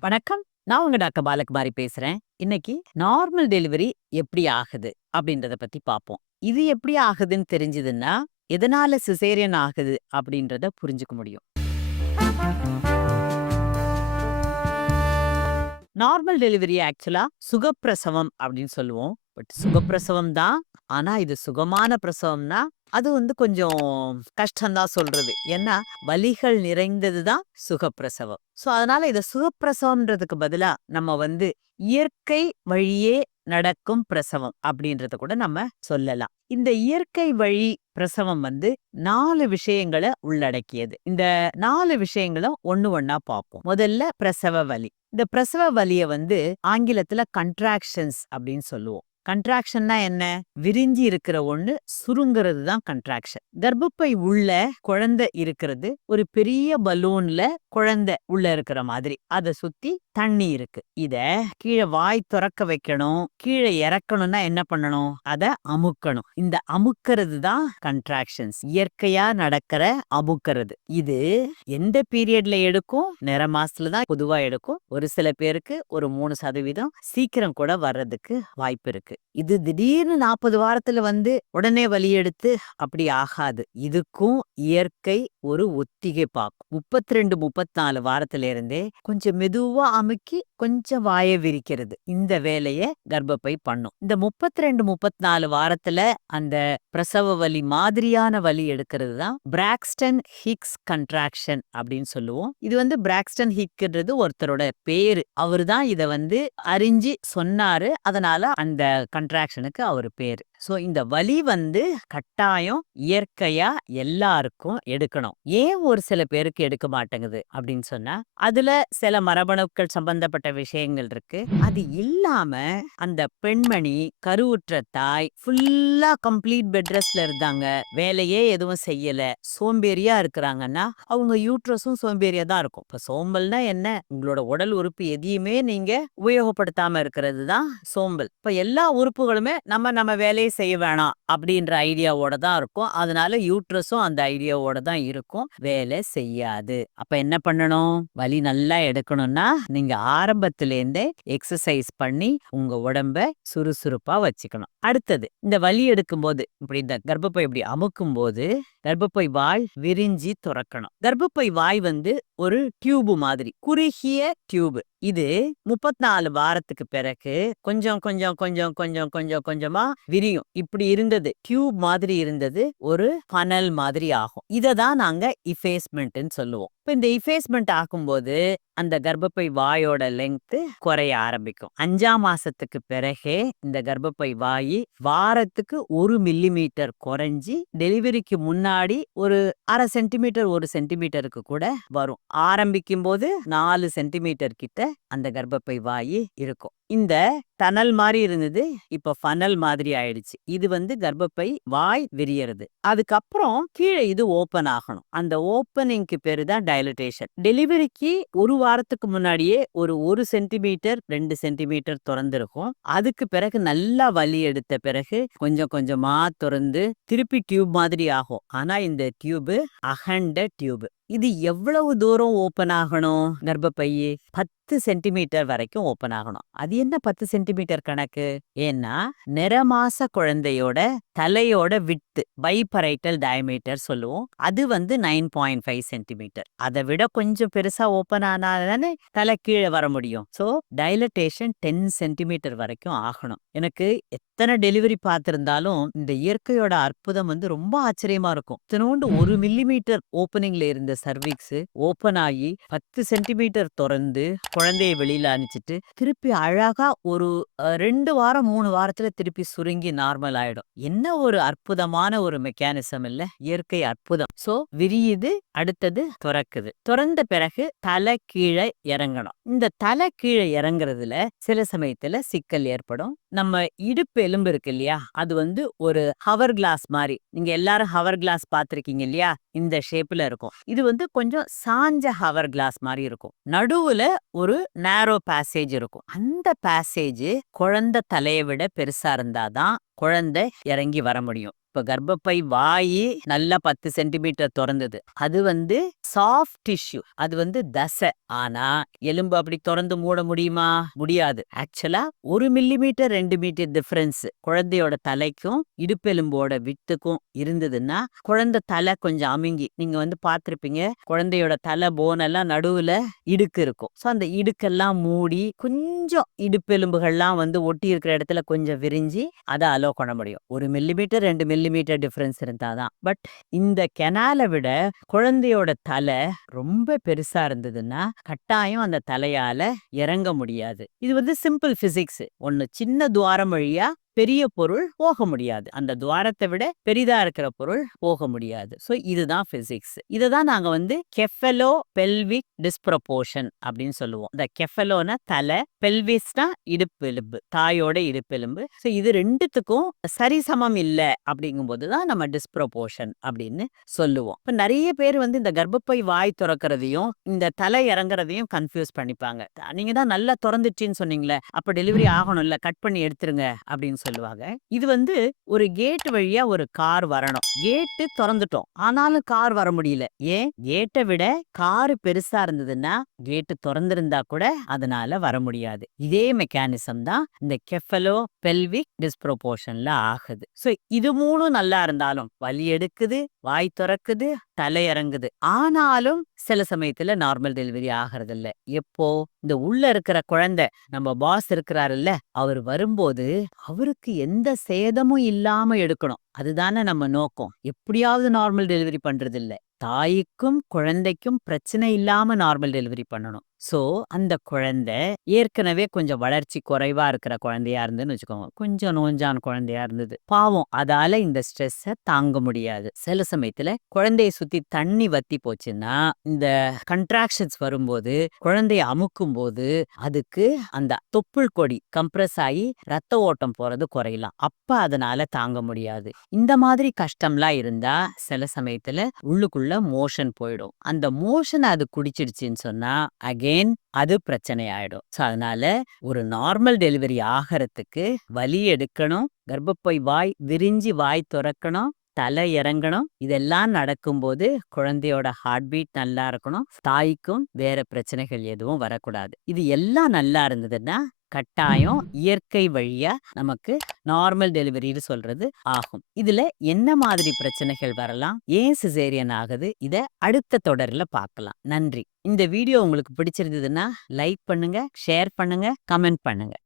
வணக்கம். நான் உங்க டாக்டர் பாலகுமாரி பேசுறேன். இன்னைக்கு நார்மல் டெலிவரி எப்படி ஆகுது? அப்படின்றத பத்தி பார்ப்போம். இது எப்படி ஆகுதுன்னு தெரிஞ்சதுன்னா, எதனால சிசேரியன் ஆகுது? அப்படின்றத புரிஞ்சுக்க முடியும். நார்மல் டெலிவரி ஆக்சுவலா சுகப்பிரசவம் அப்படின்னு சொல்லுவோம். பட் சுகப்பிரசவம் தான். ஆனா இது சுகமான பிரசவம்னா, அது வந்து கொஞ்சம் கஷ்டம் தான் சொல்றது. ஏன்னா, வலிகள் நிறைந்தது தான் சுகப்பிரசவம். ஸோ அதனால இத சுகப்பிரசவம்ன்றதுக்கு பதிலா, நம்ம வந்து இயற்கை வழியே நடக்கும் பிரசவம் அப்படின்றத கூட நம்ம சொல்லலாம். இந்த இயற்கை வழி பிரசவம் வந்து நாலு விஷயங்கள உள்ளடக்கியது. இந்த நாலு விஷயங்களும் ஒண்ணு ஒன்னா பார்ப்போம். முதல்ல பிரசவ வலி. இந்த பிரசவ வலிய வந்து ஆங்கிலத்துல கன்ட்ராக்ஷன்ஸ் அப்படின்னு சொல்லுவோம். கன்ட்ராக்ஷன்னா என்ன? விரிஞ்சி இருக்கிற ஒண்ணு சுருங்கிறது தான் கன்ட்ராக்ஷன். கர்ப்பப்பை உள்ள குழந்தை இருக்கிறது. ஒரு பெரிய பலூன்ல குழந்தை உள்ள இருக்கிற மாதிரி. அத சுத்தி தண்ணி இருக்கு. இத கீழ வாய் தொறக்க வைக்கணும். கீழ இறக்கணும்னா என்ன பண்ணணும்? அத அமுக்கணும். இந்த அமுக்கிறது தான் கன்ட்ராக்ஷன்ஸ். இயற்கையா நடக்கிற அமுக்கிறது. இது எந்த பீரியட்ல எடுக்கும்? நிற மாசத்துல தான் பொதுவா எடுக்கும். ஒரு சில பேருக்கு ஒரு மூணு சதவீதம் சீக்கிரம் கூட வர்றதுக்கு வாய்ப்பு இருக்கு. இது திடீர்னு 40 வாரத்துல வந்து உடனே வலி எடுத்து அப்படி ஆகாது. இதுக்கும் இயற்கை ஒரு ஒத்திகை பார்க்கும். 32, 34 வாரத்துல இருந்தே கொஞ்சம் மெதுவா அமுக்கி கொஞ்சம் வாய விரிக்கிறது. இந்த வேலைய கர்ப்பப்பை பண்ணும். இந்த 32, 34 வாரத்துல அந்த பிரசவ வலி மாதிரியான வலி எடுக்கிறது தான் பிராக்ஸ்டன் ஹிக்ஸ் கன்ட்ராக்ஷன் அப்படின்னு சொல்லுவோம். இது வந்து பிராக்ஸ்டன் ஹிக்ன்றது ஒருத்தரோட பேரு. அவரு தான் இத வந்து அறிஞ்சு சொன்னாரு. அதனால அந்த கன்ட்ராக்ஷனுக்கு அவரு பேரு. ஸோ இந்த வலி வந்து கட்டாயம் இயற்கையா எல்லாருக்கும் எடுக்கணும். ஏன் ஒரு சில பேருக்கு எடுக்க மாட்டேங்குது அப்படின்னு சொன்னா, அதுல சில மரபணுக்கள் சம்பந்தப்பட்ட விஷயங்கள் இருக்கு. அது இல்லாம அந்த பெண்மணி கருவுற்ற தாய் ஃபுல்லா கம்ப்ளீட் பெட் ரெஸ்ட்ல இருந்தாங்க. வேலையே எதுவும் செய்யல. சோம்பேறியா இருக்கிறாங்கன்னா, அவங்க யூட்ரஸும் சோம்பேறியா தான் இருக்கும். இப்ப சோம்பல்னா என்ன? உங்களோட உடல் உறுப்பு எதையுமே நீங்க உபயோகப்படுத்தாம இருக்கிறது தான் சோம்பல். இப்ப எல்லா உறுப்புகளுமே நம்ம நம்ம வேலையை செய்ய வேணாம் அப்படின்ற ஐடியாவோட தான் இருக்கும். அதனால யூட்ரஸும் அந்த ஐடியாவோட தான் இருக்கும். வேலை செய்யாது. அப்ப என்ன பண்ணணும்? வலி நல்லா எடுக்கணும்னா, நீங்க ஆரம்பத்திலேருந்தே எக்ஸசைஸ் பண்ணி உங்க உடம்ப சுறுசுறுப்பா வச்சுக்கணும். அடுத்தது இந்த வலி எடுக்கும் போது இப்படி இந்த கர்ப்பப்பை இப்படி அமுக்கும்போது, கர்ப்பப்பை வாய் விரிஞ்சி துறக்கணும் கர்ப்பப்பை வாய் வந்து ஒரு டியூபு மாதிரி. குறுகிய டியூப். இது 34 வாரத்துக்கு பிறகு கொஞ்சம் கொஞ்சம் கொஞ்சம் கொஞ்சம் கொஞ்சம் கொஞ்சமா விரியும். இப்படி இருந்தது டியூப் மாதிரி இருந்தது ஒரு பனல் மாதிரி ஆகும். இததான் நாங்க இஃபேஸ்மெண்ட்னு சொல்லுவோம். இப்ப இந்த இஃபேஸ்மெண்ட் ஆகும்போது, அந்த கர்ப்பப்பை வாயோட லெங்க்த்து குறைய ஆரம்பிக்கும். அஞ்சாம் மாசத்துக்கு பிறகே இந்த கர்ப்பப்பை வாயி வாரத்துக்கு 1 மில்லிமீட்டர் குறைஞ்சி டெலிவரிக்கு முன்னாடி ஒரு அரை சென்டிமீட்டர், ஒரு சென்டிமீட்டருக்கு கூட வரும். ஆரம்பிக்கும்போது நாலு சென்டிமீட்டர் கிட்ட அந்த கர்ப்பப்பை வாயி இருக்கும். இந்த டனல் மாதிரி இருந்தது. இப்ப ஃபனல் மாதிரி ஆயிடுச்சு. இது வந்து கர்ப்பப்பை வாய் விரியறது. அதுக்கப்புறம் கீழ இது ஓப்பன் ஆகணும். அந்த ஓப்பனிங்க்கு பேரு தான் டைலட்டேஷன். டெலிவரிக்கு ஒரு வாரத்துக்கு முன்னாடியே ஒரு ஒரு சென்டிமீட்டர், ரெண்டு சென்டிமீட்டர் திறந்திருக்கும் அதுக்கு பிறகு நல்லா வலி எடுத்த பிறகு கொஞ்சம் கொஞ்சமா திறந்து திருப்பி டியூப் மாதிரி ஆகும். ஆனா இந்த டியூப் அகண்ட டியூப். இது எவ்வளவு தூரம் ஓப்பன் ஆகணும்? கர்ப்பப்பையே பத்து சென்டிமீட்டர் வரைக்கும் ஓப்பன் ஆகணும். அது என்ன 10 சென்டிமீட்டர் கணக்கு? ஏன்னா, நிறமாச குழந்தையோட தலையோட விட்த் பைபரைட்டல் டயமீட்டர் சொல்லுவோம். அது வந்து 9.5 சென்டிமீட்டர். அதை விட கொஞ்சம் பெருசா ஓப்பன் ஆனா தானே தலை கீழே வர முடியும். ஸோ டைலட்டேஷன் 10 சென்டிமீட்டர் வரைக்கும் ஆகணும். எனக்கு எத்தன டெலிவரி பார்த்திருந்தாலும், இந்த இயற்கையோட அற்புதம் வந்து ரொம்ப ஆச்சரியமா இருக்கும். இத்துணூண்டு 1 மில்லிமீட்டர் ஓப்பனிங்ல இருந்த சர்விக்ஸு ஓப்பன் ஆகி 10 சென்டிமீட்டர் தொறந்து குழந்தைய வெளியில அனுப்பிச்சுட்டு, திருப்பி அழகா ஒரு ரெண்டு வாரம், மூணு வாரத்துல திருப்பி சுருங்கி நார்மல் ஆயிடும். என்ன ஒரு அற்புதமான ஒரு மெக்கானிசம் இல்ல? இயற்கை அற்புதம். ஸோ விரியுது, அடுத்தது தொறக்குது. தொறந்த பிறகு தலை கீழே இறங்கணும். இந்த தலை கீழே இறங்குறதுல சில சமயத்துல சிக்கல் ஏற்படும். நம்ம இடுப்பு எலும்பு இருக்கு இல்லையா? அது வந்து ஒரு ஹவர் கிளாஸ் மாதிரி நீங்க எல்லாரும் ஹவர் கிளாஸ் பார்த்துருக்கீங்க இல்லையா? இந்த ஷேப்ல இருக்கும். இது வந்து கொஞ்சம் சாஞ்ச ஹவர் கிளாஸ் மாதிரி இருக்கும். நடுவுல ஒரு நேரோ பேசேஜ் இருக்கும். அந்த பேசேஜ் குழந்தை தலையை விட பெருசா இருந்தா தான் குழந்தை இறங்கி வர முடியும். இப்போ கர்ப்பப்பை வாயி நல்லா 10 சென்டிமீட்டர் திறந்தது அது வந்து சாஃப்ட் டிஷ்யூ. அது வந்து தசை. ஆனா, எலும்பு அப்படி திறந்து மூட முடியுமா? முடியாது. ஆக்சுவலா 1 மில்லிமீட்டர் ரெண்டு மீட்டர் டிஃபரன்ஸ் குழந்தையோட தலைக்கும், இடுப்பெலும்போட வித்துக்கும் இருந்ததுன்னா, குழந்தை தலை கொஞ்சம் அமுங்கி நீங்க வந்து பார்த்துருப்பீங்க குழந்தையோட தலை போனெல்லாம் நடுவில் நடுவுல இடுக்கு இருக்கும். ஸோ அந்த இடுக்கெல்லாம் மூடி, கொஞ்சம் இடுப்பெலும்புகள்லாம் வந்து ஒட்டி இருக்கிற இடத்துல கொஞ்சம் விரிஞ்சு, அதை அலோ பண்ண முடியும். ஒரு மில்லிமீட்டர் 2 மில்லிமீட்டர் டிஃபரன்ஸ் இருந்தா தான். பட் இந்த கெனால விட குழந்தையோட தலை ரொம்ப பெருசா இருந்ததுன்னா, கட்டாயம் அந்த தலையால இறங்க முடியாது. இது வந்து சிம்பிள் பிசிக்ஸ். ஒன்று சின்ன துவாரம் வழியா பெரிய பொருள் போக முடியாது. அந்த துவாரத்தை விட பெரிதா இருக்கிற பொருள் போக முடியாது. ஸோ இதுதான் பிசிக்ஸ். இதை தான் நாங்க வந்து கெஃபலோ பெல்விக் டிஸ்ப்ரொபோர்ஷன் அப்படின்னு சொல்லுவோம். இந்த கெஃபலோனா தலை, பெல்விஸ்னா இடுப்பெலும்பு. தாயோட இடுப்பெலும்பு. ஸோ இது ரெண்டுத்துக்கும் சரிசமம் இல்ல அப்படிங்கும்போது தான் நம்ம டிஸ்ப்ரொபோர்ஷன் அப்படின்னு சொல்லுவோம். இப்ப நிறைய பேர் வந்து இந்த கர்ப்பப்பை வாய் திறக்கிறதையும் இந்த தலை இறங்குறதையும் கன்ஃப்யூஸ் பண்ணிப்பாங்க. நீங்க தான் நல்லா திறந்துச்சின்னு சொன்னீங்களே, அப்ப டெலிவரி ஆகணும்ல, கட் பண்ணி எடுத்துருங்க அப்படின்னு சொல்லுவாங்க. இது வந்து ஒரு கேட் வழியா ஒரு கார் வரணும். கேட்டு திறந்துட்டோம் ஆனாலும் கார் வர முடியல. ஏன்? கேட்டை விட கார் பெருசா இருந்ததுன்னா, கேட்டு திறந்திருந்தா கூட அதனால வர முடியாது. இதே மெக்கானிசம் தான் இந்த கெஃபலோ பெல்விக் டிஸ்ப்ரொபோர்ஷன்ல ஆகுது. ஸோ இது மூணும் நல்லா இருந்தாலும், வலி எடுக்குது, வாய் தொறக்குது, தலையறங்குது ஆனாலும் சில சமயத்துல நார்மல் டெலிவரி ஆகறதில்ல. எப்போ? இந்த உள்ள இருக்கிற குழந்தை, நம்ம பாஸ் இருக்கிறாருல்ல, அவர் வரும்போது, அவருக்கு எந்த சேதமும் இல்லாம எடுக்கணும். அதுதானே நம்ம நோக்கம். எப்படியாவது நார்மல் டெலிவரி பண்றதில்ல. தாய்க்கும், குழந்தைக்கும் பிரச்சனை இல்லாம நார்மல் டெலிவரி பண்ணணும். ஸோ அந்த குழந்தை ஏற்கனவே கொஞ்சம் வளர்ச்சி குறைவா இருக்கிற குழந்தையா இருந்ததுன்னு வச்சுக்கோங்க. கொஞ்சம் நோஞ்சான் குழந்தையா இருந்தது. பாவம் அதால இந்த ஸ்ட்ரெஸ்ஸ தாங்க முடியாது. சில சமயத்துல குழந்தைய சுத்தி தண்ணி வத்தி போச்சுன்னா, இந்த கன்ட்ராக்ஷன்ஸ் வரும்போது, குழந்தைய அமுக்கும்போது, அதுக்கு அந்த தொப்புள் கொடி கம்ப்ரஸ் ஆகி ரத்த ஓட்டம் போறது குறையலாம். அப்ப அதனால தாங்க முடியாது. இந்த மாதிரி கஷ்டம்லாம் இருந்தா, சில சமயத்துல உள்ளுக்குள்ள மோஷன் போயிடும். அந்த மோஷனை அது குடிச்சிடுச்சுன்னு சொன்னா, அகைன் அது பிரச்சனை ஆயிடும். ஸோ அதனால ஒரு நார்மல் டெலிவரி ஆகறதுக்கு வலி எடுக்கணும், கர்ப்பப்பை வாய் விரிஞ்சு வாய் திறக்கணும் தலை இறங்கணும். இதெல்லாம் நடக்கும்போது குழந்தையோட ஹார்ட் பீட் நல்லா இருக்கணும். தாய்க்கும் வேற பிரச்சனைகள் எதுவும் வரக்கூடாது. இது எல்லாம் நல்லா இருந்ததுன்னா, கட்டாயம் இயற்கை வழியா நமக்கு நார்மல் டெலிவரின்னு சொல்றது ஆகும். இதுல என்ன மாதிரி பிரச்சனைகள் வரலாம்? ஏன் சிசேரியன் ஆகுது? இத அடுத்த தொடர்ல பார்க்கலாம். நன்றி. இந்த வீடியோ உங்களுக்கு பிடிச்சிருந்ததுன்னா, லைக் பண்ணுங்க, ஷேர் பண்ணுங்க, கமெண்ட் பண்ணுங்க.